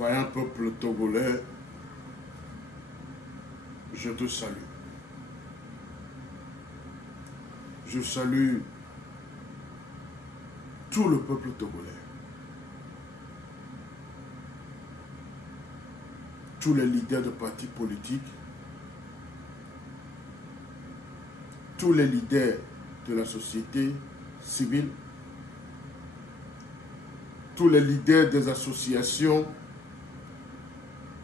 Vaillant peuple togolais, je te salue. Je salue tout le peuple togolais. Tous les leaders de partis politiques, tous les leaders de la société civile, tous les leaders des associations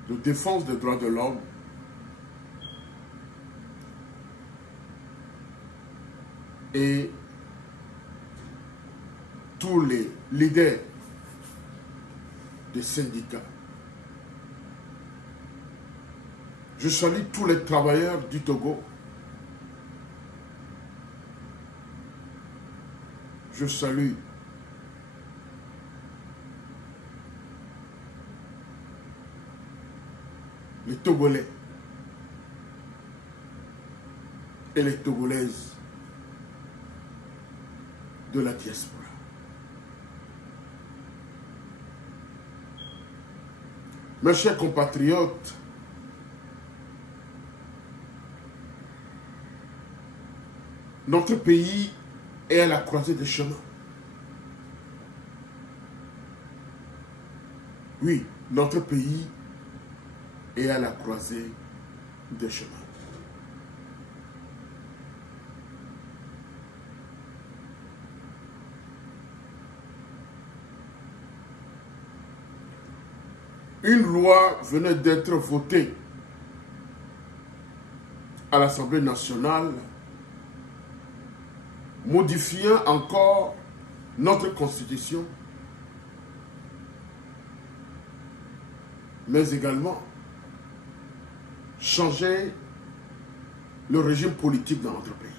de défense des droits de l'homme, et tous les leaders des syndicats. Je salue tous les travailleurs du Togo. Je salue les Togolais et les Togolaises de la diaspora. Mes chers compatriotes, notre pays est à la croisée des chemins. Oui, notre pays est à la croisée des chemins. Une loi venait d'être votée à l'Assemblée nationale modifiant encore notre constitution, mais également changer le régime politique dans notre pays.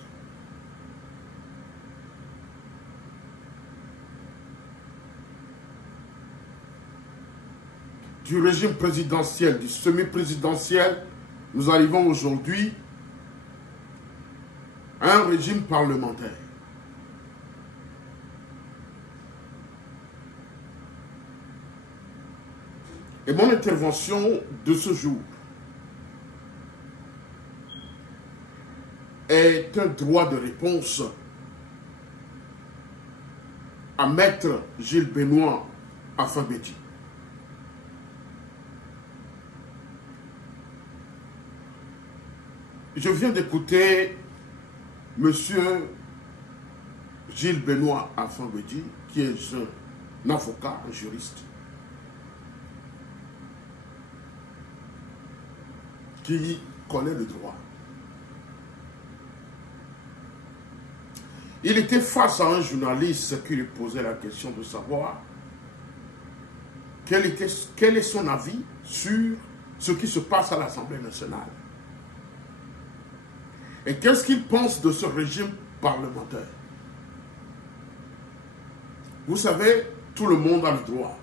Du régime présidentiel, du semi-présidentiel, nous arrivons aujourd'hui à un régime parlementaire. Et mon intervention de ce jour est un droit de réponse à Maître Gilles Benoît Afambédi. Je viens d'écouter M. Gilles Benoît Afambédi, qui est un avocat, un juriste, qui connaît le droit. Il était face à un journaliste qui lui posait la question de savoir quel est son avis sur ce qui se passe à l'Assemblée nationale. Et qu'est-ce qu'il pense de ce régime parlementaire? Vous savez, tout le monde a le droit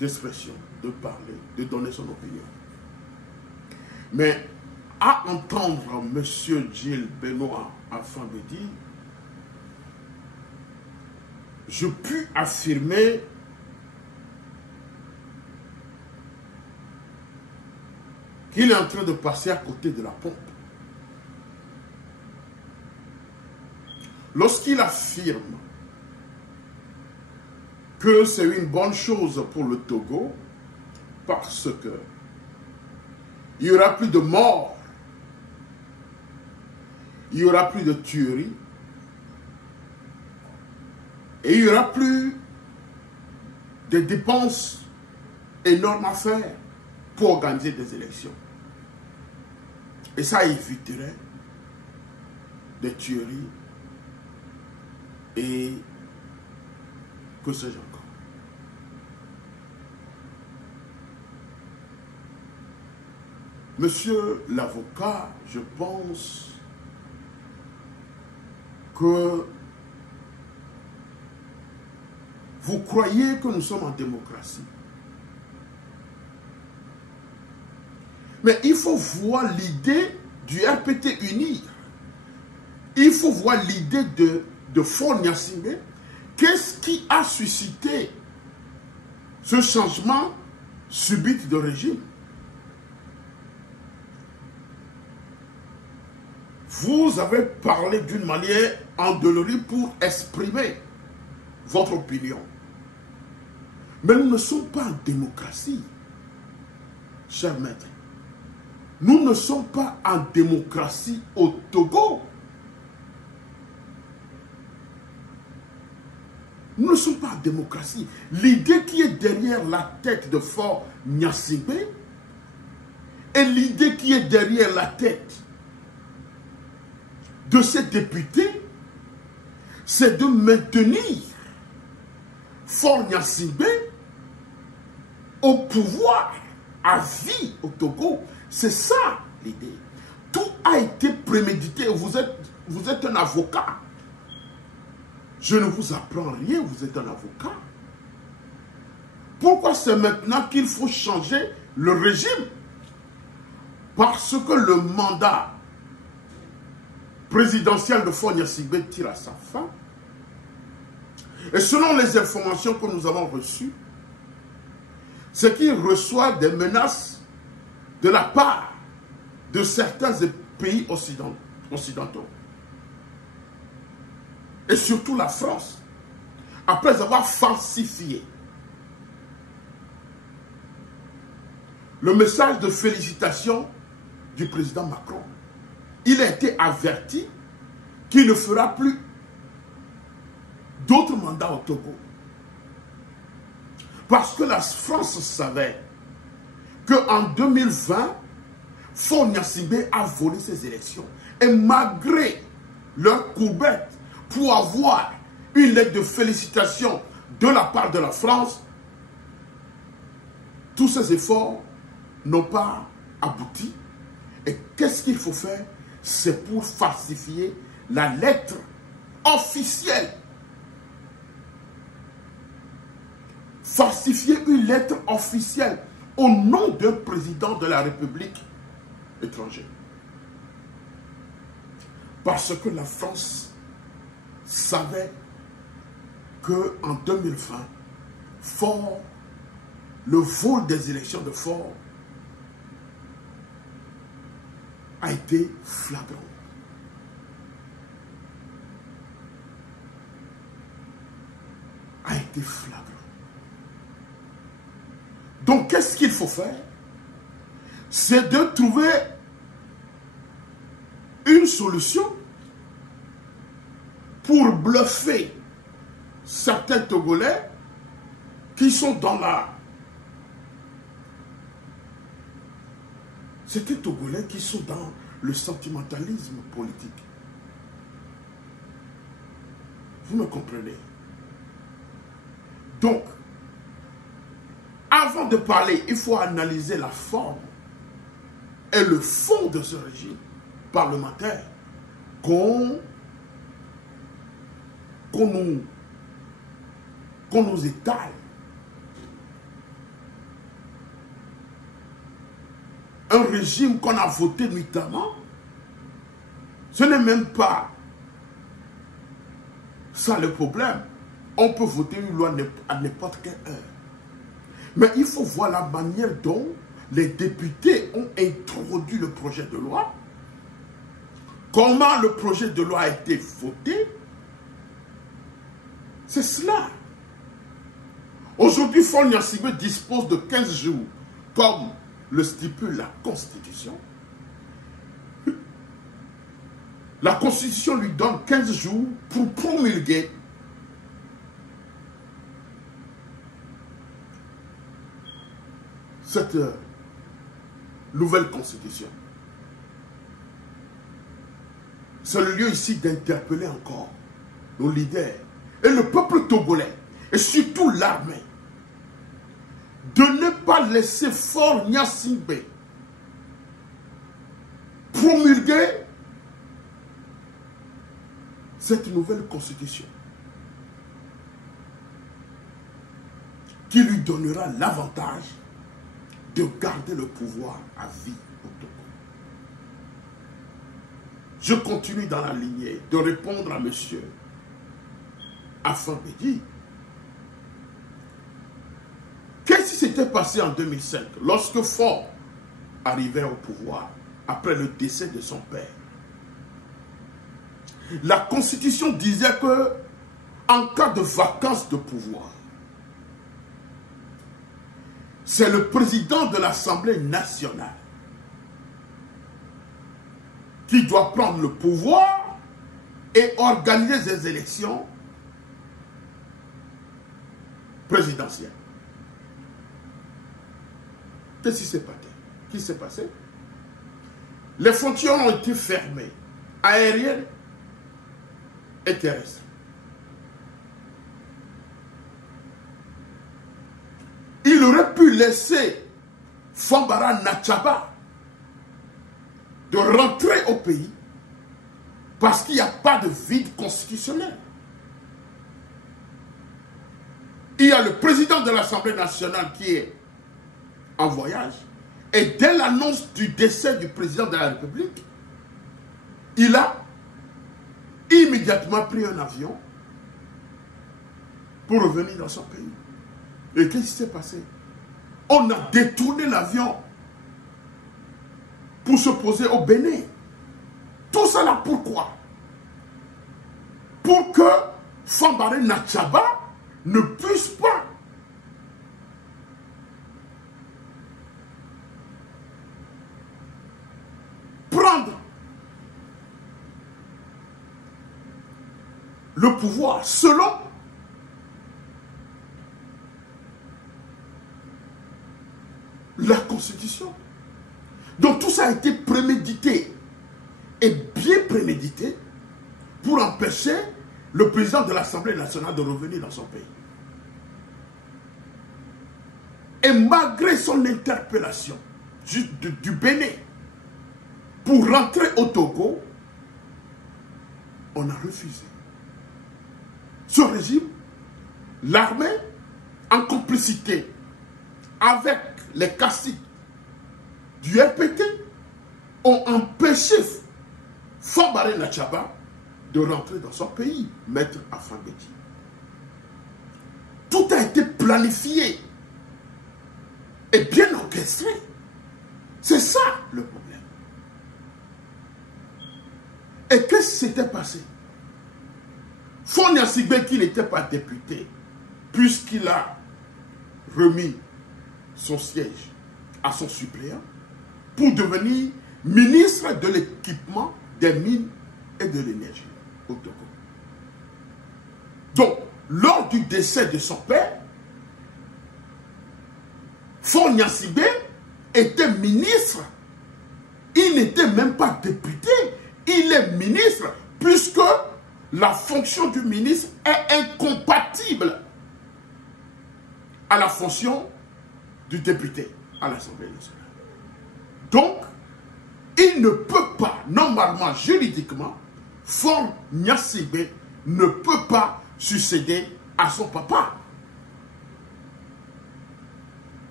d'expression, de parler, de donner son opinion. Mais à entendre M. Gilles Benoît Afambédi, je puis affirmer qu'il est en train de passer à côté de la pompe. Lorsqu'il affirme que c'est une bonne chose pour le Togo parce que il n'y aura plus de morts, il n'y aura plus de tueries et il n'y aura plus de dépenses énormes à faire pour organiser des élections. Et ça éviterait des tueries et que sais-je encore. Monsieur l'avocat, je pense que vous croyez que nous sommes en démocratie. Mais il faut voir l'idée du RPT unir. Il faut voir l'idée de Faure Gnassingbé. Qu'est-ce qui a suscité ce changement subit de régime. Vous avez parlé d'une manière endolorie pour exprimer votre opinion. Mais nous ne sommes pas en démocratie, chers maîtres. Nous ne sommes pas en démocratie au Togo. Nous ne sommes pas en démocratie. L'idée qui est derrière la tête de Faure Gnassingbé et l'idée qui est derrière la tête de ces députés, c'est de maintenir Faure Gnassingbé au pouvoir à vie au Togo. C'est ça l'idée. Tout a été prémédité. Vous êtes un avocat. Je ne vous apprends rien, vous êtes un avocat. Pourquoi c'est maintenant qu'il faut changer le régime? Parce que le mandat présidentiel de Faure Gnassingbé tire à sa fin. Et selon les informations que nous avons reçues, c'est qu'il reçoit des menaces de la part de certains pays occidentaux. Et surtout la France, après avoir falsifié le message de félicitations du président Macron. Il a été averti qu'il ne fera plus d'autres mandats au Togo. Parce que la France savait qu'en 2020, Faure Gnassingbé a volé ses élections. Et malgré leur courbette pour avoir une lettre de félicitations de la part de la France, tous ces efforts n'ont pas abouti. Et qu'est-ce qu'il faut faire? C'est pour falsifier la lettre officielle. Falsifier une lettre officielle au nom d'un président de la République étrangère. Parce que la France savait qu'en 2020, le vol des élections de Faure a été flagrant. A été flagrant. Donc, qu'est-ce qu'il faut faire? C'est de trouver une solution pour bluffer certains Togolais qui sont dans la... Certains Togolais qui sont dans le sentimentalisme politique. Vous me comprenez? Donc, avant de parler, il faut analyser la forme et le fond de ce régime parlementaire qu'on nous étale. Un régime qu'on a voté nuitamment, ce n'est même pas ça le problème. On peut voter une loi à n'importe quelle heure. Mais il faut voir la manière dont les députés ont introduit le projet de loi. Comment le projet de loi a été voté. C'est cela. Aujourd'hui, Faure Gnassingbé dispose de 15 jours, comme le stipule la Constitution. La Constitution lui donne 15 jours pour promulguer cette nouvelle Constitution. C'est le lieu ici d'interpeller encore nos leaders et le peuple togolais, et surtout l'armée, de ne pas laisser Faure Gnassingbé promulguer cette nouvelle constitution qui lui donnera l'avantage de garder le pouvoir à vie au Togo. Je continue dans la lignée de répondre à monsieur Afan Bédi. s'était passé en 2005, lorsque Faure arrivait au pouvoir, après le décès de son père? La Constitution disait que, en cas de vacance de pouvoir, c'est le président de l'Assemblée nationale qui doit prendre le pouvoir et organiser des élections présidentielles. Qu'est-ce qui s'est passé? Les frontières ont été fermées, aériennes et terrestres. Il aurait pu laisser Fambarara Nachaba de rentrer au pays parce qu'il n'y a pas de vide constitutionnel. Il y a le président de l'Assemblée nationale qui est en voyage et dès l'annonce du décès du président de la République, il a immédiatement pris un avion pour revenir dans son pays. Et qu'est-ce qui s'est passé? On a détourné l'avion pour se poser au Bénin. Tout cela pourquoi? Pour que Fambarara Nachaba ne puisse pas prendre le pouvoir selon la Constitution. Donc tout ça a été prémédité et bien prémédité pour empêcher le président de l'Assemblée nationale de revenir dans son pays. Et malgré son interpellation du Bénin pour rentrer au Togo, on a refusé. Ce régime, l'armée, en complicité avec les caciques du RPT, ont empêché Fambarara Nachaba de rentrer dans son pays, Maître Afan-Bédi. Tout a été planifié et bien orchestré. C'est ça le problème. Et qu'est-ce qui s'était passé? Faure Gnassingbé, qui n'était pas député, puisqu'il a remis son siège à son suppléant pour devenir ministre de l'équipement, des mines et de l'énergie au Togo. Donc, lors du décès de son père, Faure Gnassingbé était ministre. Il n'était même pas député, il est ministre, puisque la fonction du ministre est incompatible à la fonction du député à l'Assemblée nationale. Donc, il ne peut pas, normalement, juridiquement, Faure Gnassingbé ne peut pas succéder à son papa.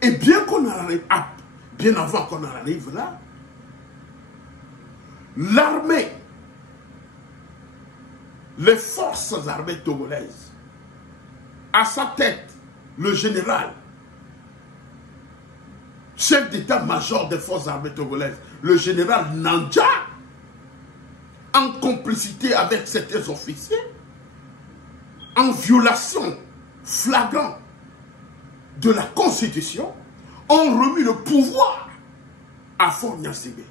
Et bien qu'on arrive, bien avant qu'on en arrive là, l'armée, les forces armées togolaises, à sa tête, le général, chef d'état-major des forces armées togolaises, le général Nandja, en complicité avec certains officiers, en violation flagrante de la Constitution, ont remis le pouvoir à Faure Gnassingbé.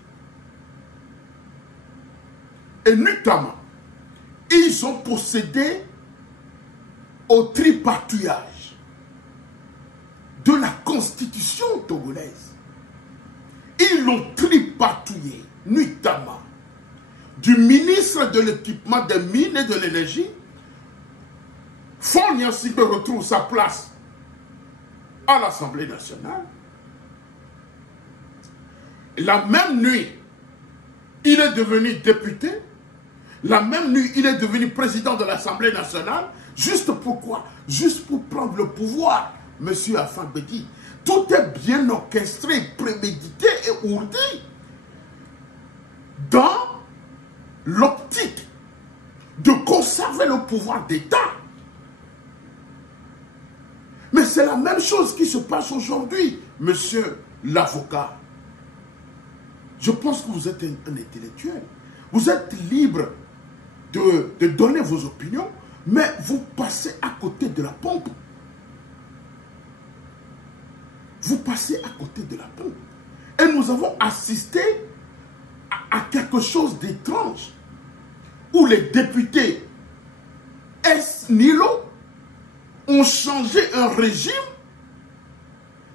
Et notamment, ils ont procédé au tripatouillage de la Constitution togolaise. Ils l'ont tripatouillé, notamment du ministre de l'équipement des mines et de l'énergie. Faure Gnassingbé retrouve sa place à l'Assemblée nationale. La même nuit, il est devenu député. La même nuit, il est devenu président de l'Assemblée nationale. Juste pourquoi? Juste pour prendre le pouvoir, monsieur Afan-Bédi. Tout est bien orchestré, prémédité et ourdi dans l'optique de conserver le pouvoir d'État. Mais c'est la même chose qui se passe aujourd'hui, monsieur l'avocat. Je pense que vous êtes un intellectuel. Vous êtes libre de donner vos opinions, mais vous passez à côté de la pompe. Vous passez à côté de la pompe. Et nous avons assisté à quelque chose d'étrange, où les députés ex-nihilo ont changé un régime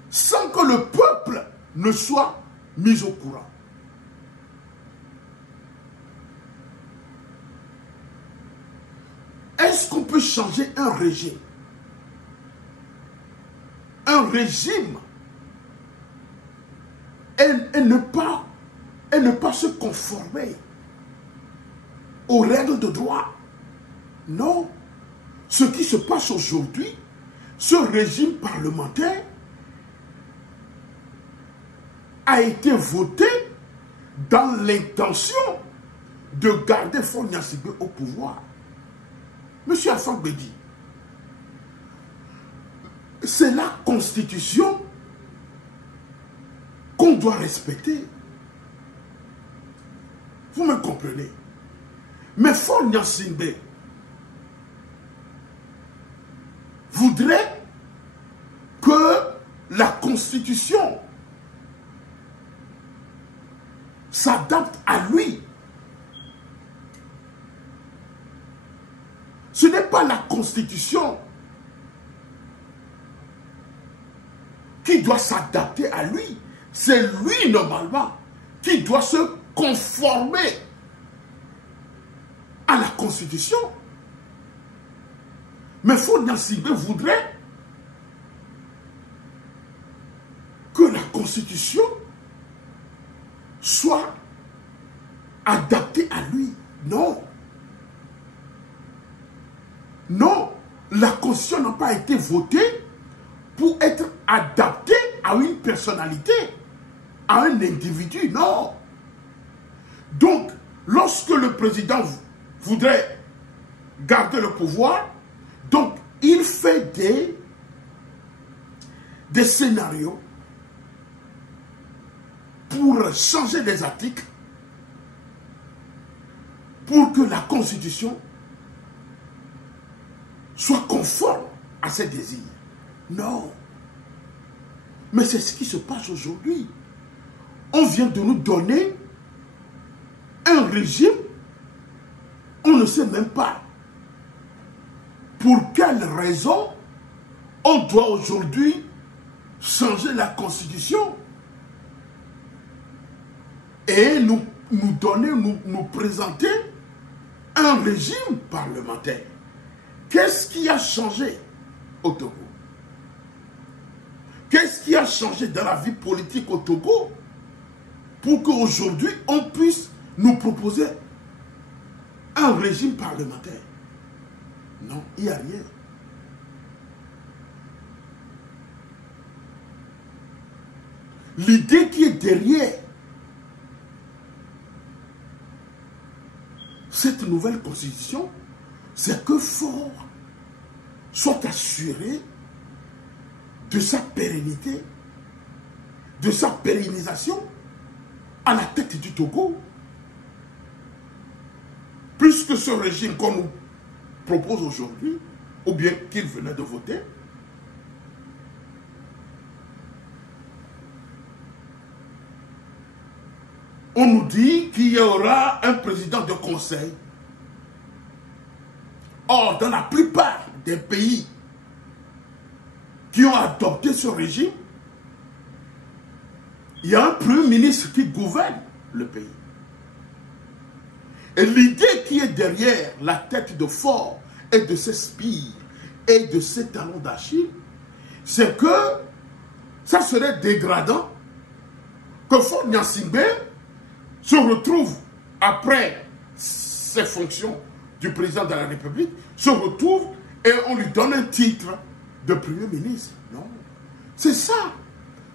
sans que le peuple ne soit mis au courant. Est-ce qu'on peut changer un régime? Un régime et ne pas se conformer aux règles de droit? Non. Ce qui se passe aujourd'hui, ce régime parlementaire a été voté dans l'intention de garder Faure Gnassingbé au pouvoir. Monsieur Alpha Gbedi, c'est la constitution qu'on doit respecter. Vous me comprenez? Mais Faure Gnassingbé voudrait que la constitution s'adapte à lui. Ce n'est pas la constitution qui doit s'adapter à lui. C'est lui, normalement, qui doit se conformer à la constitution. Mais Faure Gnassingbé voudrait que la constitution soit adaptée à lui. Non. Non, la constitution n'a pas été votée pour être adaptée à une personnalité, à un individu, non. Donc, lorsque le président voudrait garder le pouvoir, donc il fait des scénarios pour changer des articles pour que la constitution soit conforme à ses désirs. Non. Mais c'est ce qui se passe aujourd'hui. On vient de nous donner un régime, on ne sait même pas pour quelle raison on doit aujourd'hui changer la constitution et nous présenter un régime parlementaire. Qu'est-ce qui a changé au Togo? Qu'est-ce qui a changé dans la vie politique au Togo pour qu'aujourd'hui on puisse nous proposer un régime parlementaire? Non, il n'y a rien. L'idée qui est derrière cette nouvelle constitution, c'est que Faure soit assuré de sa pérennité, de sa pérennisation à la tête du Togo. Puisque ce régime qu'on nous propose aujourd'hui, ou bien qu'il venait de voter, on nous dit qu'il y aura un président de conseil. Or, dans la plupart des pays qui ont adopté ce régime, il y a un premier ministre qui gouverne le pays. Et l'idée qui est derrière la tête de Faure et de ses spires et de ses talons d'Achille, c'est que ça serait dégradant que Faure Gnassingbé se retrouve après ses fonctions du président de la République, se retrouve et on lui donne un titre de Premier ministre. Non. C'est ça.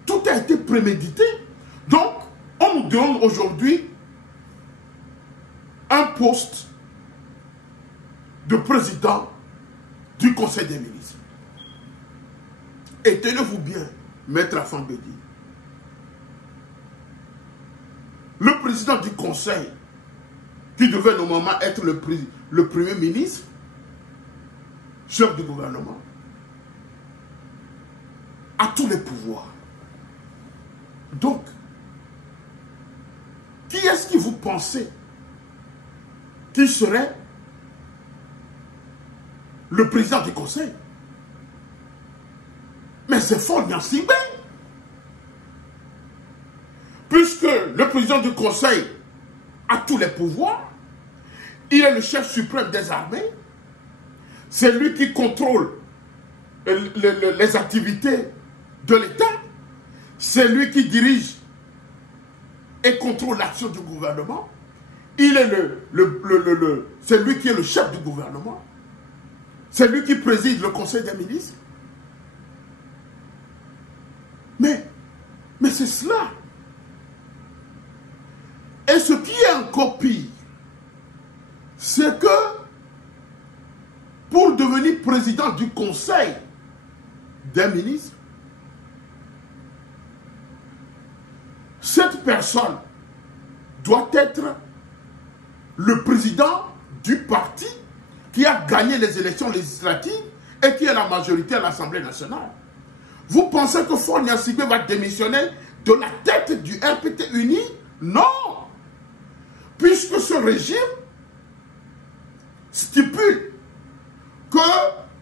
Tout a été prémédité. Donc, on nous donne aujourd'hui un poste de président du Conseil des ministres. Et tenez-vous bien, Maître Afambedi. Le président du conseil, qui devait normalement être le premier ministre, chef du gouvernement, a tous les pouvoirs. Donc, qui est-ce que vous pensez qui serait le président du conseil? Mais c'est Faure Gnassingbé. Puisque le président du conseil a tous les pouvoirs, il est le chef suprême des armées, c'est lui qui contrôle les activités de l'État, c'est lui qui dirige et contrôle l'action du gouvernement, il est c'est lui qui est le chef du gouvernement, c'est lui qui préside le conseil des ministres. Mais c'est cela. Et ce qui est encore pire, c'est que pour devenir président du conseil des ministres, cette personne doit être le président du parti qui a gagné les élections législatives et qui a la majorité à l'Assemblée nationale. Vous pensez que Faure Gnassingbé va démissionner de la tête du RPT uni? Non! Puisque ce régime stipule que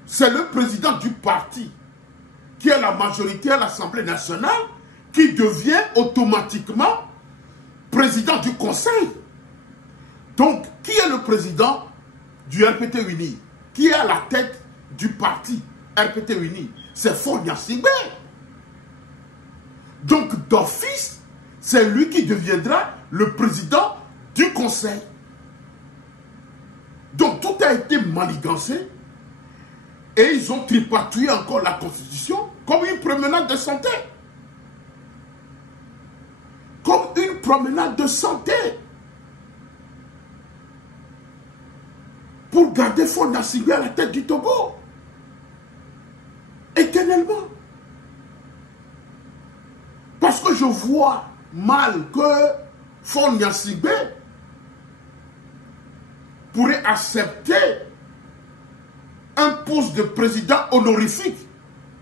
c'est le président du parti qui a la majorité à l'Assemblée nationale qui devient automatiquement président du conseil. Donc, qui est le président du RPT uni? Qui est à la tête du parti RPT uni? C'est Faure Gnassingbé. Donc, d'office, c'est lui qui deviendra le président du conseil. Donc, tout a été manigancé et ils ont tripatouillé encore la Constitution comme une promenade de santé. Comme une promenade de santé. Pour garder Faure Gnassingbé à la tête du Togo. Éternellement. Parce que je vois mal que Faure Gnassingbé pourrait accepter un poste de président honorifique,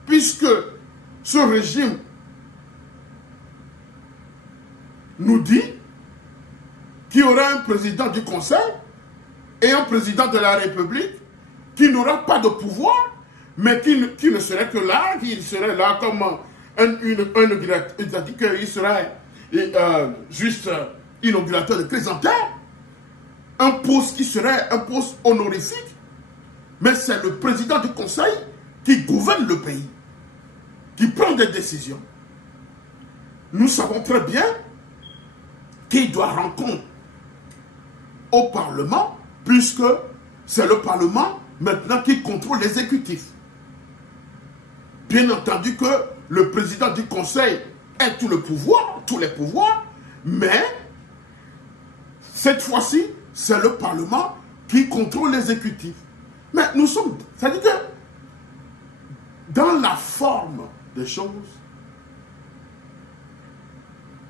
puisque ce régime nous dit qu'il y aura un président du conseil et un président de la République qui n'aura pas de pouvoir, mais qui ne serait que là, qui serait là comme il a dit qu'il serait juste inaugurateur de chrysanthème, un poste qui serait un poste honorifique, mais c'est le président du conseil qui gouverne le pays, qui prend des décisions. Nous savons très bien qu'il doit rendre compte au Parlement, puisque c'est le Parlement maintenant qui contrôle l'exécutif. Bien entendu que le président du conseil a tout le pouvoir, tous les pouvoirs, mais cette fois-ci, c'est le Parlement qui contrôle l'exécutif. Mais nous sommes, c'est-à-dire que dans la forme des choses,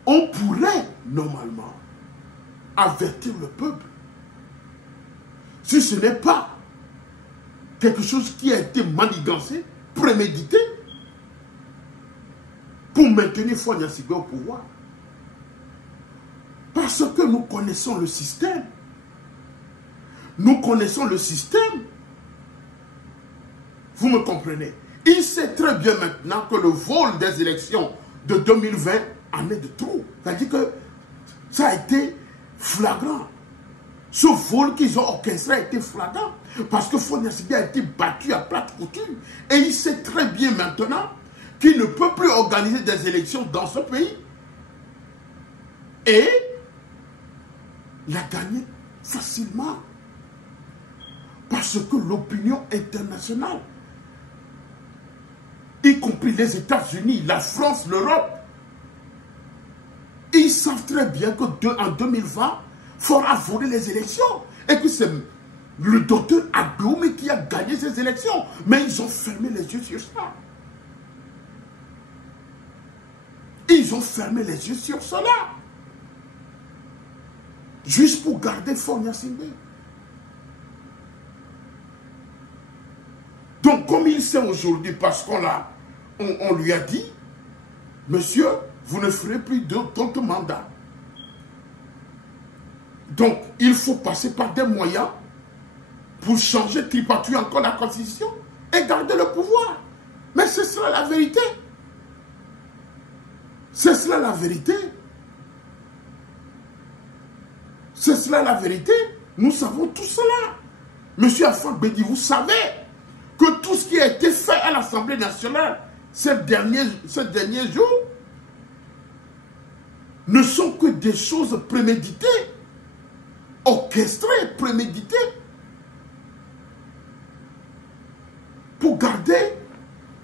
on pourrait normalement avertir le peuple. Si ce n'est pas quelque chose qui a été manigancé, prémédité, pour maintenir Faure Gnassingbé au pouvoir. Parce que nous connaissons le système. Nous connaissons le système. Vous me comprenez? Il sait très bien maintenant que le vol des élections de 2020 en est de trop. C'est-à-dire que ça a été flagrant. Ce vol qu'ils ont orchestré a été flagrant. Parce que Faure Gnassingbé a été battu à plate couture. Et il sait très bien maintenant qu'il ne peut plus organiser des élections dans ce pays. Et il a gagné facilement. Parce que l'opinion internationale, y compris les États-Unis, la France, l'Europe, ils savent très bien qu'en 2020, Faure a volé les élections. Et que c'est le docteur Agboumé qui a gagné ces élections. Mais ils ont fermé les yeux sur ça. Ils ont fermé les yeux sur cela. Juste pour garder Faure Gnassingbé. Donc, comme il sait aujourd'hui, parce on lui a dit, monsieur, vous ne ferez plus d'autres mandats. Donc, il faut passer par des moyens pour changer, tripatouiller encore la Constitution et garder le pouvoir. Mais c'est cela la vérité. C'est cela la vérité. C'est cela la vérité. Nous savons tout cela. Monsieur Alpha Bédi, vous savez que tout ce qui a été fait à l'Assemblée nationale ces derniers jours ne sont que des choses préméditées, orchestrées, préméditées, pour garder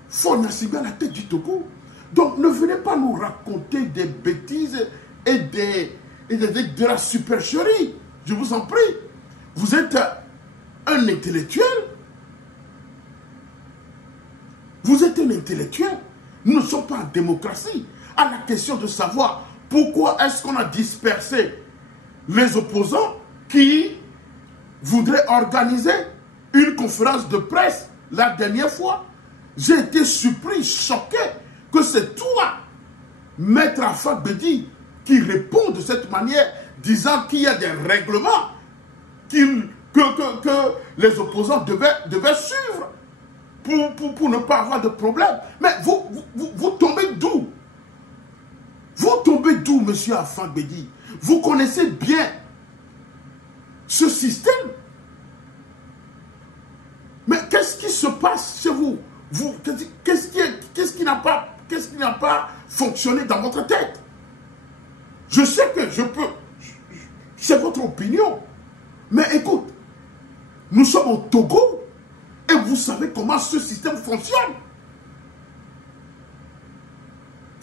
Faure Gnassingbé à la tête du Togo. Donc ne venez pas nous raconter des bêtises et de la supercherie. Je vous en prie. Vous êtes un intellectuel. Vous êtes un intellectuel. Nous ne sommes pas en démocratie. À la question de savoir pourquoi est-ce qu'on a dispersé les opposants qui voudraient organiser une conférence de presse la dernière fois, j'ai été surpris, choqué que c'est toi, Maître Alpha Bédi, qui répond de cette manière, disant qu'il y a des règlements que les opposants devaient suivre pour ne pas avoir de problème. Mais vous tombez d'où? Vous tombez d'où, monsieur Alpha Bédi? Vous connaissez bien ce système. Mais qu'est-ce qui se passe chez vous? Qu'est-ce qui n'a pas fonctionné dans votre tête? Je sais que c'est votre opinion. Mais écoute, nous sommes au Togo et vous savez comment ce système fonctionne.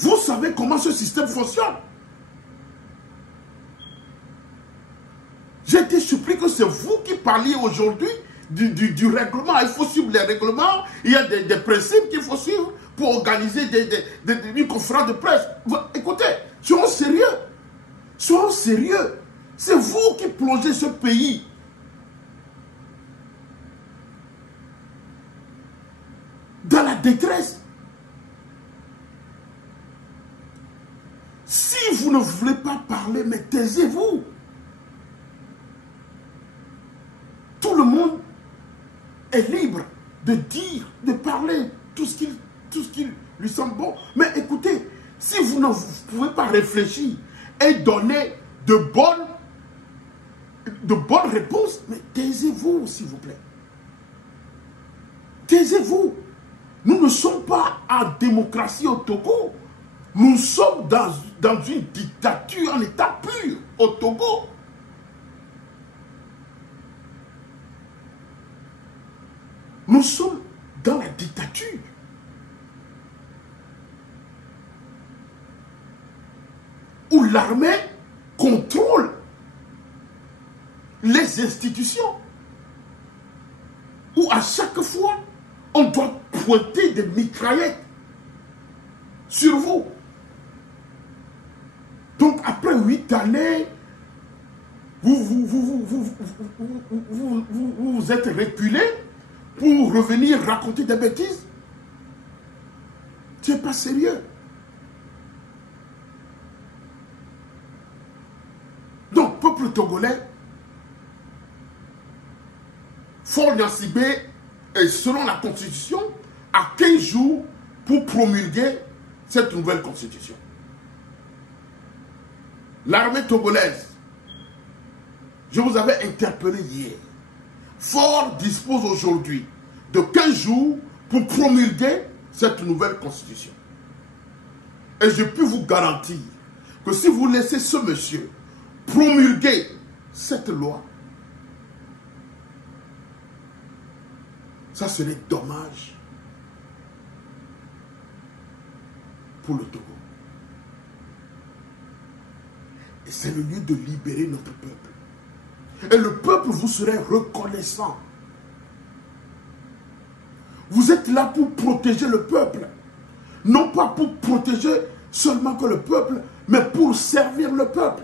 Vous savez comment ce système fonctionne. J'ai été surpris que c'est vous qui parliez aujourd'hui du règlement. Il faut suivre les règlements. Il y a des principes qu'il faut suivre pour organiser une conférence de presse. Écoutez, soyons sérieux. Soyons sérieux. C'est vous qui plongez ce pays dans la détresse. Si vous ne voulez pas parler, mais taisez-vous. Tout le monde est libre de dire, de parler tout ce qui lui semble bon. Mais écoutez, si vous ne pouvez pas réfléchir et donner de bonnes réponses, mais taisez-vous, s'il vous plaît. Taisez-vous. Nous ne sommes pas en démocratie au Togo. Nous sommes dans une dictature en état pur au Togo. Nous sommes dans la dictature. Où l'armée contrôle les institutions. Où à chaque fois, on doit pointer des mitraillettes sur vous. Donc après 8 années, vous êtes reculé pour revenir raconter des bêtises. Tu n'es pas sérieux. Donc, peuple togolais, Faure Gnassingbé est, selon la Constitution, à 15 jours pour promulguer cette nouvelle Constitution. L'armée togolaise, je vous avais interpellé hier. Faure dispose aujourd'hui de 15 jours pour promulguer cette nouvelle Constitution. Et je peux vous garantir que si vous laissez ce monsieur promulguer cette loi, ça serait dommage pour le Togo. Et c'est le lieu de libérer notre peuple. Et le peuple vous serait reconnaissant. Vous êtes là pour protéger le peuple. Non pas pour protéger seulement que le peuple, mais pour servir le peuple.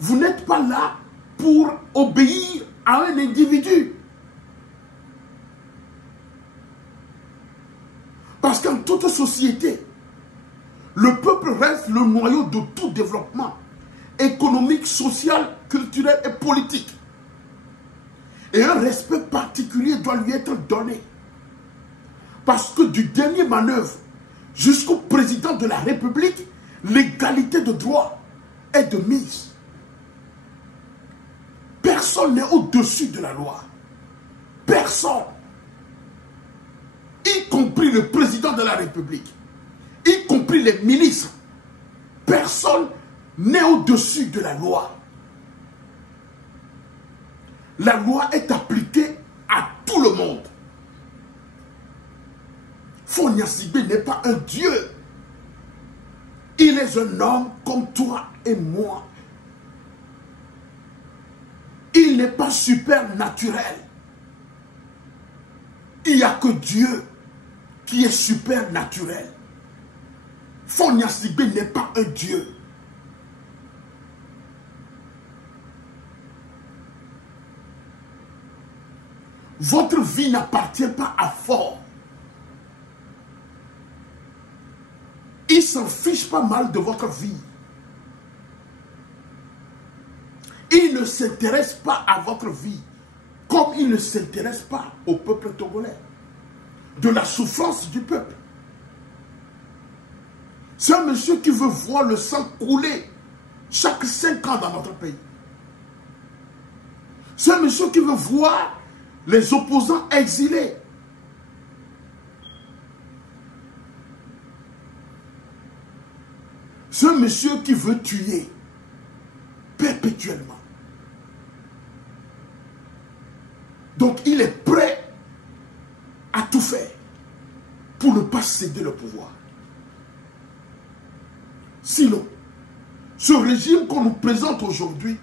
Vous n'êtes pas là pour obéir à un individu. Parce qu'en toute société, le peuple reste le noyau de tout développement économique, social, culturel et politique. Et un respect particulier doit lui être donné. Parce que du dernier manœuvre jusqu'au président de la République, l'égalité de droit est de mise. Personne n'est au-dessus de la loi. Personne. Y compris le président de la République. Y compris les ministres. Personne n'est au-dessus de la loi. La loi est appliquée à tout le monde. Fonia-Sibé n'est pas un dieu. Il est un homme comme toi et moi. Il n'est pas supernaturel. Il n'y a que Dieu qui est supernaturel. Fonia-Sibé n'est pas un dieu. Votre vie n'appartient pas à Fort. Il s'en fiche pas mal de votre vie. Il ne s'intéresse pas à votre vie, comme il ne s'intéresse pas au peuple togolais, de la souffrance du peuple. C'est un monsieur qui veut voir le sang couler chaque 5 ans dans notre pays. C'est un monsieur qui veut voir les opposants exilés. C'est un monsieur qui veut tuer perpétuellement. Donc il est prêt à tout faire pour ne pas céder le pouvoir. Sinon, ce régime qu'on nous présente aujourd'hui,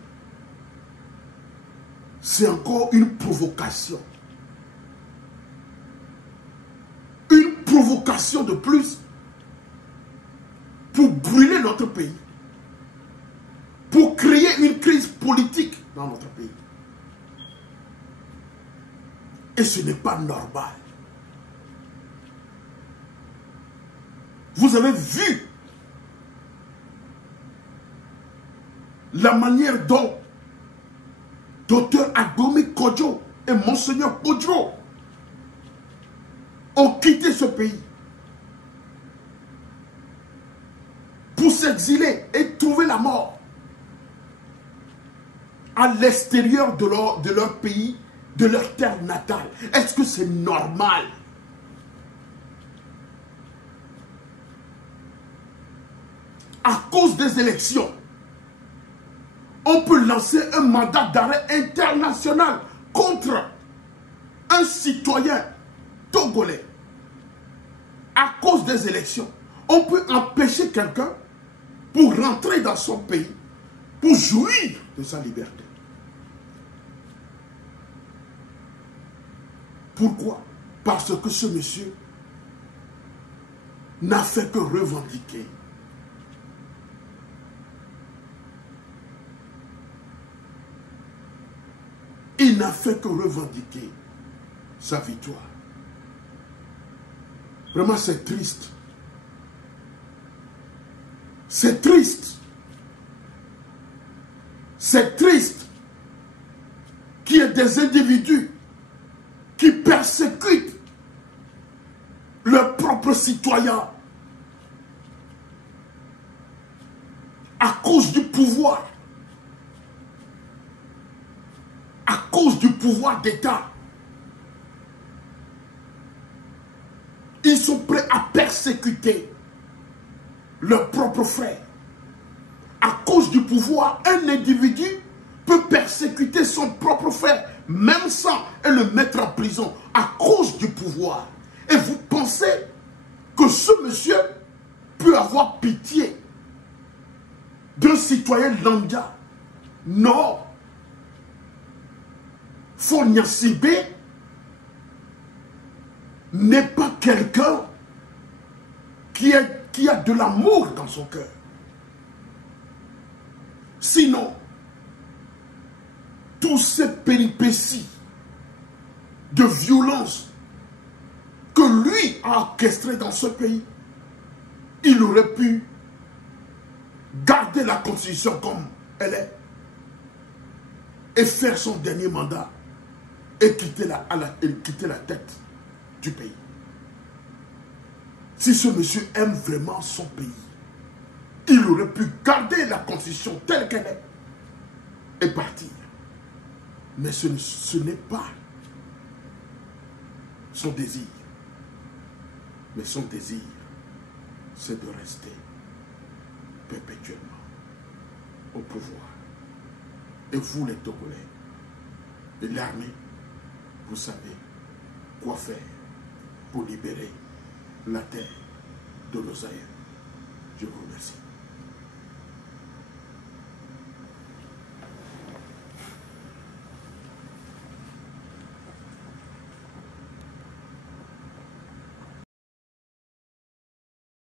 c'est encore une provocation. Une provocation de plus pour brûler notre pays. Pour créer une crise politique dans notre pays. Et ce n'est pas normal. Vous avez vu la manière dont Dr Agbomi Kodjo et Monseigneur Kodjo ont quitté ce pays pour s'exiler et trouver la mort à l'extérieur de leur pays, de leur terre natale. Est-ce que c'est normal? À cause des élections, on peut lancer un mandat d'arrêt international contre un citoyen togolais. À cause des élections, on peut empêcher quelqu'un pour rentrer dans son pays, pour jouir de sa liberté. Pourquoi? Parce que ce monsieur n'a fait que revendiquer. Il n'a fait que revendiquer sa victoire. Vraiment, c'est triste. C'est triste. C'est triste qu'il y ait des individus qui persécutent leurs propres citoyens à cause du pouvoir. À cause du pouvoir d'État. Ils sont prêts à persécuter leurs propres frères. À cause du pouvoir, un individu peut persécuter son propre frère, même sans, et le mettre en prison, à cause du pouvoir. Et vous pensez que ce monsieur peut avoir pitié d'un citoyen lambda? Non. Fonia-Sibé n'est pas quelqu'un qui a de l'amour dans son cœur. Sinon, toutes ces péripéties de violence que lui a orchestrées dans ce pays, il aurait pu garder la constitution comme elle est et faire son dernier mandat et quitter la tête du pays. Si ce monsieur aime vraiment son pays, il aurait pu garder la constitution telle qu'elle est et partir. Mais ce n'est pas son désir. Mais son désir, c'est de rester perpétuellement au pouvoir. Et vous, les Togolais, et l'armée, vous savez quoi faire pour libérer la terre de nos aïeux. Je vous remercie.